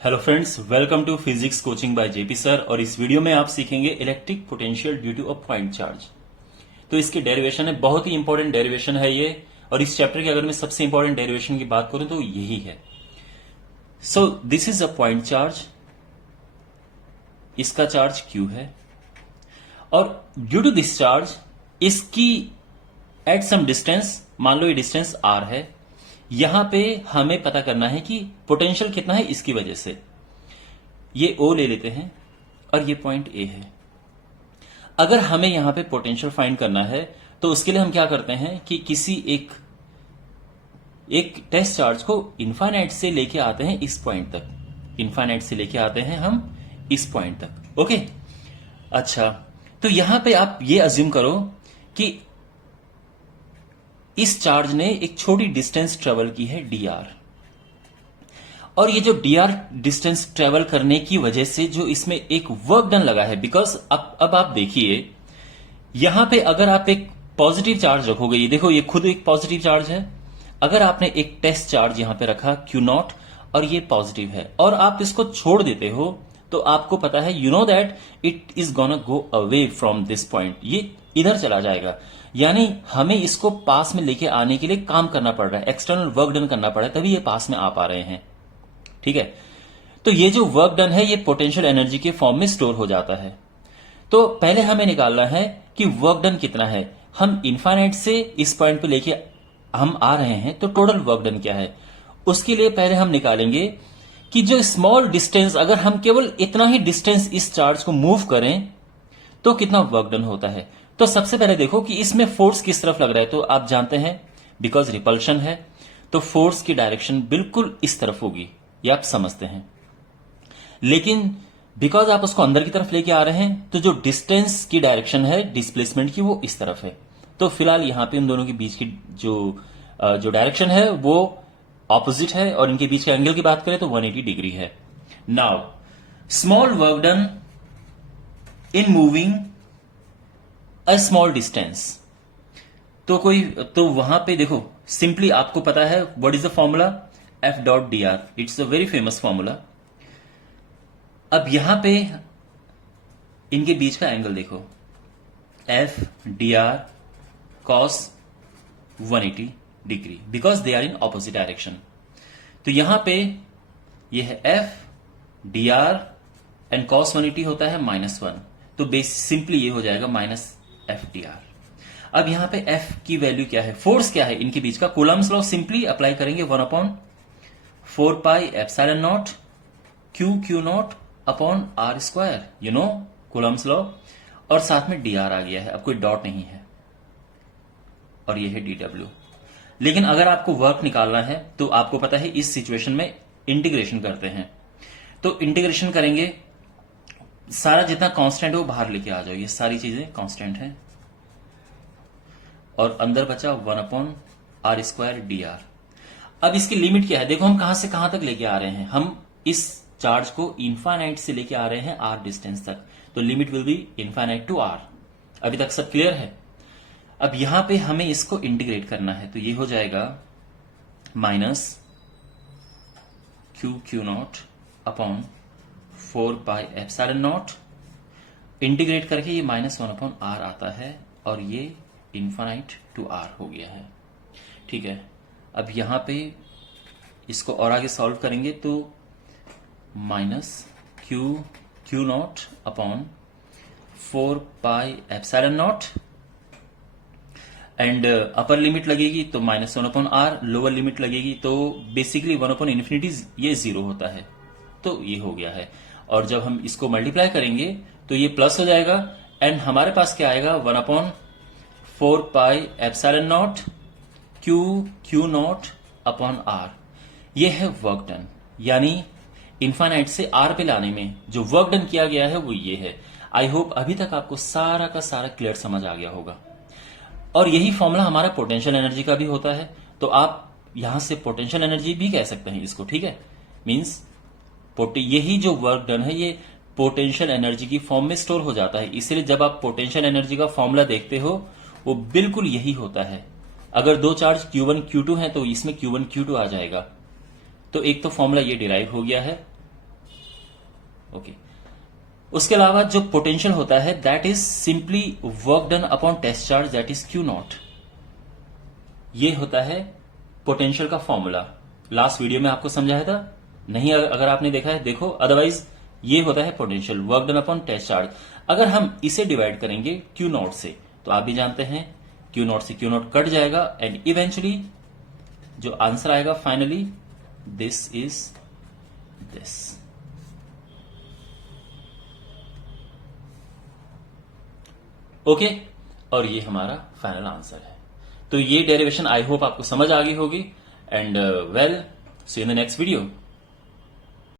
Hello friends, welcome to physics coaching by JP sir. और इस video में आप सीखेंगे electric potential due to a point charge. तो इसकी डेरिवेशन है, बहुत ही इंपॉर्टेंट डेरिवेशन है ये। और इस चैप्टर के अगर मैं सबसे इंपॉर्टेंट डेरिवेशन की बात करूं तो यही है। So this is a point charge, इसका चार्ज Q है और ड्यू टू दिस चार्ज इसकी एट सम डिस्टेंस, मान लो ये डिस्टेंस R है, यहां पे हमें पता करना है कि पोटेंशियल कितना है इसकी वजह से। ये O ले लेते हैं और ये पॉइंट A है। अगर हमें यहां पे पोटेंशियल फाइंड करना है तो उसके लिए हम क्या करते हैं कि किसी एक टेस्ट चार्ज को इनफाइनाइट से लेके आते हैं इस पॉइंट तक। इनफाइनाइट से लेके आते हैं हम इस पॉइंट तक। ओके, अच्छा, तो यहां पे आप ये अज्यूम करो कि इस चार्ज ने एक छोटी डिस्टेंस ट्रेवल की है dr, और ये जो dr डिस्टेंस ट्रेवल करने की वजह से जो इसमें एक वर्क डन लगा है, बिकॉज अब आप देखिए यहां पे अगर आप एक पॉजिटिव चार्ज रखोगे, ये देखो ये खुद एक पॉजिटिव चार्ज है। अगर आपने एक टेस्ट चार्ज यहां पे रखा Q0 और ये पॉजिटिव है और आप इसको छोड़ देते हो तो आपको पता है, you know that it is gonna go away from this point, ये इधर चला जाएगा। यानी हमें इसको पास में लेके आने के लिए काम करना पड़ रहा है, एक्सटर्नल वर्क डन करना पड़ रहा है, तभी ये पास में आ पा रहे हैं। ठीक है, तो ये जो वर्क डन है ये पोटेंशियल एनर्जी के फॉर्म में स्टोर हो जाता है। तो पहले हमें निकालना है कि वर्क डन कितना है। हम इनफाइनाइट से इस पॉइंट पे लेके हम आ रहे हैं, तो टोटल वर्क डन क्या है। उसके लिए पहले हम निकालेंगे कि जो स्मॉल डिस्टेंस, अगर हम केवल इतना ही डिस्टेंस इस चार्ज को मूव करें तो कितना वर्क डन होता है। तो सबसे पहले देखो कि इसमें फोर्स किस तरफ लग रहा है। तो आप जानते हैं बिकॉज रिपल्शन है तो फोर्स की डायरेक्शन बिल्कुल इस तरफ होगी, ये आप समझते हैं। लेकिन बिकॉज आप उसको अंदर की तरफ लेके आ रहे हैं तो जो डिस्टेंस की डायरेक्शन है डिस्प्लेसमेंट की वो इस तरफ है। तो फिलहाल यहां पे इन दोनों के बीच की जो डायरेक्शन है वो ऑपोजिट है और इनके बीच के एंगल की बात करें तो 180 डिग्री है। Now small work done in moving a small distance, तो वहां पे देखो सिंपली आपको पता है what is the formula, F.dr, it's a very famous formula. अब यहां पे इनके बीच का एंगल देखो, F.dr cos 180 degree, because they are in opposite direction. तो यहां पे ये है F.dr एंड cos 180 होता है -1, तो बेस सिंपली ये हो जाएगा -F.dr। अब यहां पे F की वैल्यू क्या है, फोर्स क्या है इनके बीच का, कूलम्स लॉ सिंपली अप्लाई करेंगे, 1/4πε0 Q0 upon R square, you know Coulomb's law. और साथ में dr आ गया है, अब कोई डॉट नहीं है, और ये है dw। लेकिन अगर आपको वर्क निकालना है तो आपको पता है इस सिचुएशन में इंटीग्रेशन करते हैं। तो इंटीग्रेशन करेंगे, सारा जितना कांस्टेंट है वो बाहर लेके आ जाओ, ये सारी चीजें कांस्टेंट हैं, और अंदर बचा 1/r स्क्वायर dr। अब इसकी लिमिट क्या है, देखो हम कहां से कहां तक लेके आ रहे हैं, हम इस चार्ज को इनफाइनाइट से लेके आ रहे हैं r डिस्टेंस तक, तो limit will be infinite to r। अभी तक सब क्लियर है। अब यहां पे हमें इसको इंटीग्रेट करना है, तो ये हो जाएगा -Q0 अपॉन 4πε0, इंटीग्रेट करके ये -1/r आता है और ये इनफाइनाइट टू r हो गया है। ठीक है, अब यहां पे इसको और आगे सॉल्व करेंगे तो -Q0 upon 4πε0 and upper limit लगेगी तो -1/r, लोअर लिमिट लगेगी तो बेसिकली 1/∞ ये 0 होता है, तो ये हो गया है। और जब हम इसको मल्टीप्लाई करेंगे तो ये प्लस हो जाएगा एंड हमारे पास क्या आएगा, 1/4πε0 Q0 अपॉन r। ये है वर्क डन, यानी इनफाइनाइट से r पे लाने में जो वर्क डन किया गया है वो ये है। आई होप अभी तक आपको सारा का सारा क्लियर समझ आ गया होगा। और यही फॉर्मूला हमारा पोटेंशियल एनर्जी का भी होता है, तो आप यहां से पोटेंशियल एनर्जी भी कह सकते हैं इसको। ठीक है, मींस यही जो वर्क डन है ये पोटेंशियल एनर्जी की फॉर्म में स्टोर हो जाता है। इसलिए जब आप पोटेंशियल एनर्जी का फॉर्मूला देखते हो वो बिल्कुल यही होता है। अगर दो चार्ज Q1 Q2 हैं तो इसमें Q1 Q2 आ जाएगा। तो एक तो फॉर्मूला ये डिराइव हो गया है ओके। उसके अलावा जो पोटेंशियल होता है that is simply work done upon test charge that is q naught. ये होता है पोटेंशियल का फॉर्मूला। लास्ट वीडियो में आपको समझाया था, नहीं अगर आपने देखा है देखो, अदरवाइज ये होता है potential work done upon test charge. अगर हम इसे डिवाइड करेंगे क्यू नॉट से तो आप भी जानते हैं क्यू नॉट से क्यू नॉट कट जाएगा एंड इवेंचुअली जो आंसर आएगा finally this is this. Okay, और ये हमारा फाइनल आंसर है। तो ये डेरिवेशन आई होप आपको समझ आ गई होगी and we'll see in the next video.